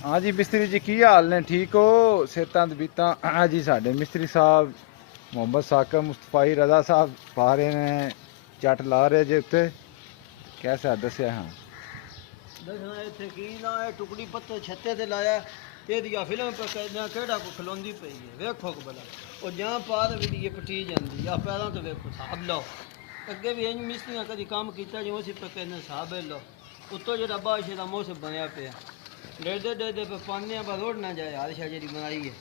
हाँ जी मिस्त्री जी की हाल ने ठीक हो सेहतां बीतां। हाँ जी साडे मिस्त्री साहब मोहम्मद साकिब मुस्तफाई रजा साहब पा रहे ने चट ला रहे जे उत्ते कैसा दसिया। हाँ दसना इत्थे की ना है टुकड़ी पत्थर छत्ते ते लाया तेदिया फिल्म पर कहना केड़ा को खलोंदी पई है वेखो को भला और जहां पार भी ये पटी जांदी आ पैरां तो वेखो साहब लो अगे भी इंज मिस्त्रियां कदी काम कीता जिवें सी पर कहने साहब लो उत्तो जेड़ा बादशाह दा मौसम बनया पिया डेदे डेदे पे पानिया पर रोड ना जाए हर शा जेड़ी बनाई है।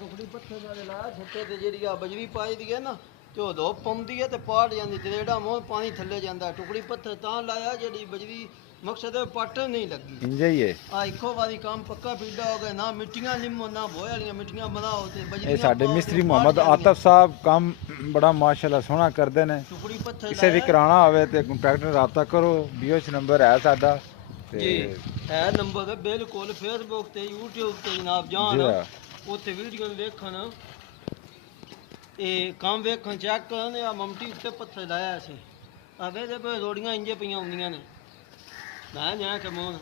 टुकड़ी पत्थर का लाया छत्ते ते जेड़ी आ बजरी पाई दी है ना ते ओ धुप पौंदी है ते पाट जांदी ते एड़ा मोह पानी थल्ले जांदा टुकड़ी पत्थर तां लाया जेड़ी बजरी मकसद है पाटन नहीं लगी इंजा ही है। आ इको बारी काम पक्का पीड़ा हो गया ना मिट्टियां लिमो ना बोए वाली मिट्टियां बनाओ ते ये बजरियां साडे पाओ ते मिस्त्री पाट मोहम्मद जांदियां आतिफ साहब काम बड़ा माशाल्लाह सोहना करते ने। टुकड़ी पत्थर किसे भी लाया कराना होवे ते कांटेक्ट नाल राबता करो BOH नंबर है साडा जी है नंबर बिल्कुल फेसबुक ते यूट्यूब ते जनाब जी जान हाँ। उत्थे वीडियो देखन ਇਹ ਕੰਮ ਵੇਖਣ ਚੈੱਕ ਕਰਨ ਆ ਮਮਟੀ ਉੱਤੇ ਪੱਥਰ ਲਾਇਆ ਸੀ ਆਵੇ ਤੇ ਰੋੜੀਆਂ ਇੰਜੇ ਪਈਆਂ ਹੁੰਦੀਆਂ ਨੇ ਮੈਂ ਕਿ ਮੋਹਨ